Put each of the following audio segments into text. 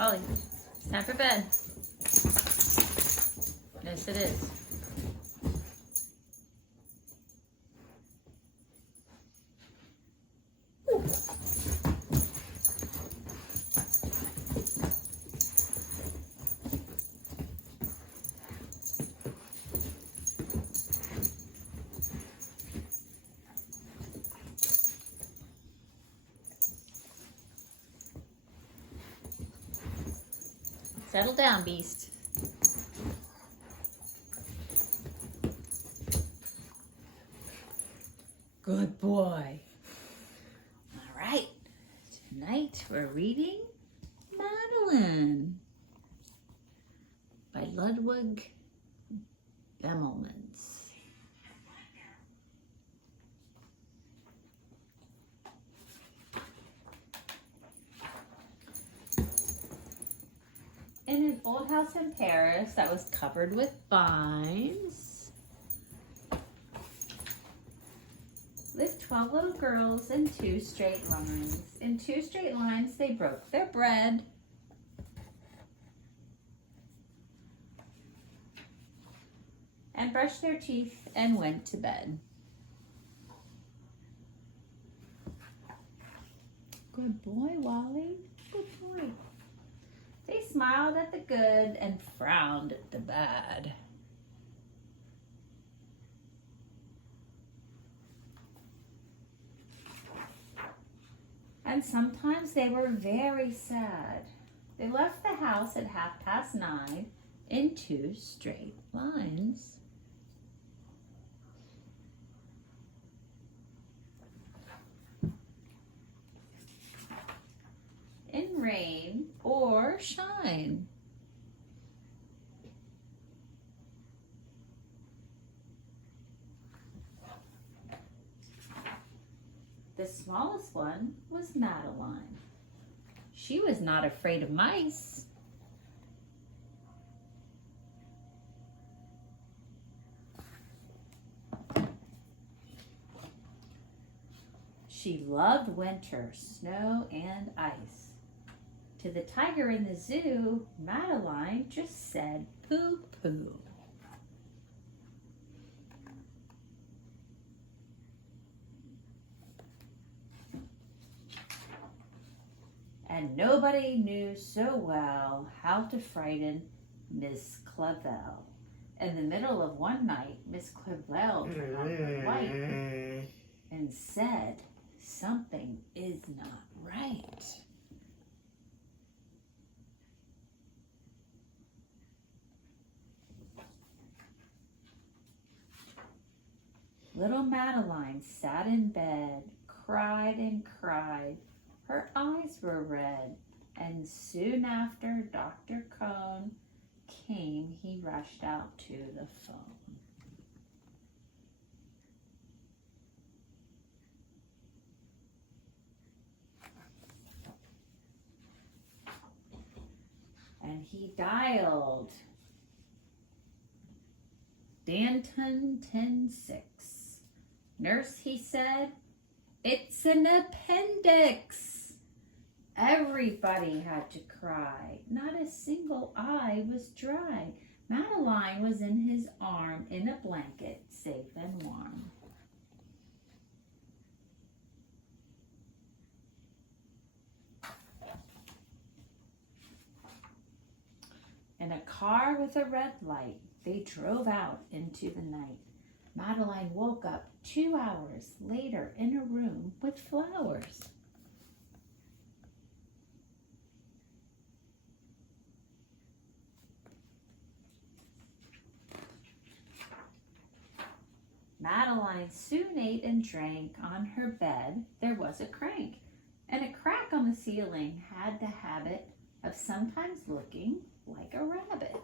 Wally, it's time for bed. Yes, it is. Settle down, beast. Good boy. All right. Tonight we're reading Madeline by Ludwig Bemelmans. In an old house in Paris that was covered with vines lived 12 little girls in 2 straight lines. In 2 straight lines, they broke their bread and brushed their teeth and went to bed. Good boy, Wally. Good boy. They smiled at the good and frowned at the bad. And sometimes they were very sad. They left the house at 9:30 in 2 straight lines. In rain or shine. The smallest one was Madeline. She was not afraid of mice. She loved winter, snow, and ice. To the tiger in the zoo, Madeline just said poo-poo. And nobody knew so well how to frighten Miss Clavel. In the middle of one night, Miss Clavel turned on her light and said, "Something is not right." Little Madeline sat in bed, cried and cried. Her eyes were red, and soon after Dr. Cone came, he rushed out to the phone. And he dialed Danton 106. "Nurse," he said, "it's an appendix." Everybody had to cry. Not a single eye was dry. Madeline was in his arm in a blanket, safe and warm. In a car with a red light, they drove out into the night. Madeline woke up 2 hours later in a room with flowers. Madeline soon ate and drank. On her bed there was a crank, and a crack on the ceiling had the habit of sometimes looking like a rabbit.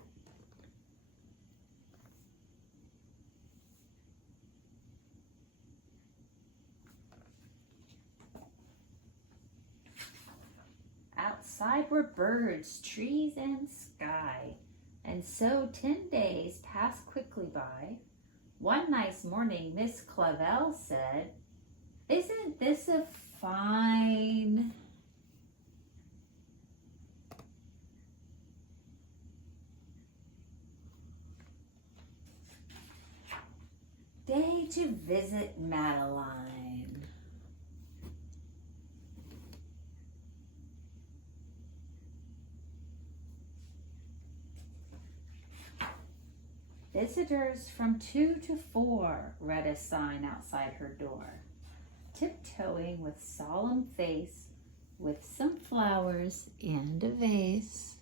Outside were birds, trees, and sky, and so 10 days passed quickly by. One nice morning, Miss Clavel said, "Isn't this a fine to visit Madeline. Visitors from 2 to 4, read a sign outside her door, tiptoeing with solemn face, with some flowers and a vase.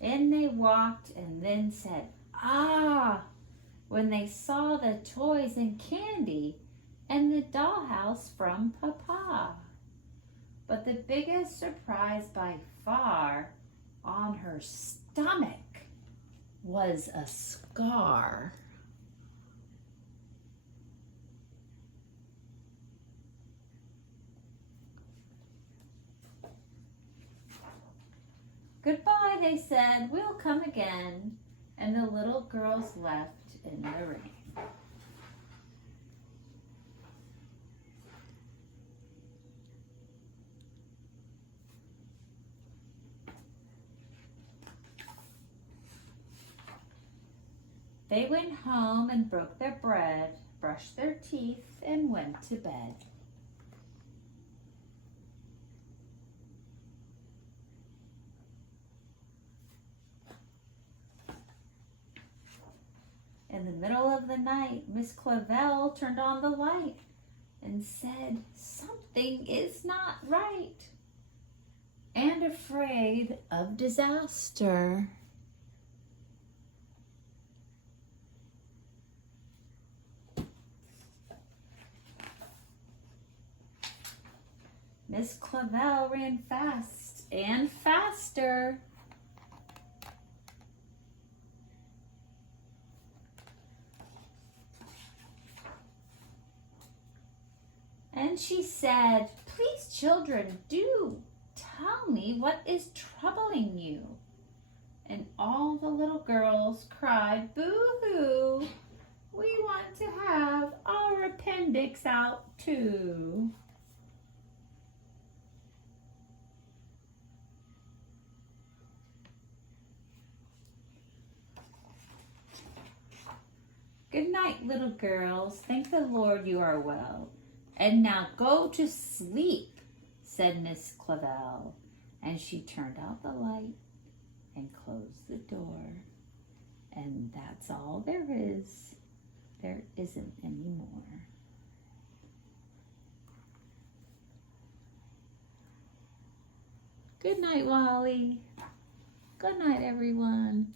In they walked and then said, "Ah," when they saw the toys and candy and the dollhouse from Papa. But the biggest surprise by far on her stomach was a scar. "Goodbye," they said, "we'll come again." And the little girls left in the rain. They went home and broke their bread, brushed their teeth, and went to bed. In the middle of the night, Miss Clavel turned on the light and said, "Something is not right," and afraid of disaster. Miss Clavel ran fast and faster. And she said, "Please, children, do tell me what is troubling you." And all the little girls cried, "Boo-hoo, we want to have our appendix out too." "Good night, little girls. Thank the Lord you are well. And now go to sleep," said Miss Clavel. And she turned out the light and closed the door. And that's all there is. There isn't any more. Good night, Wally. Good night, everyone.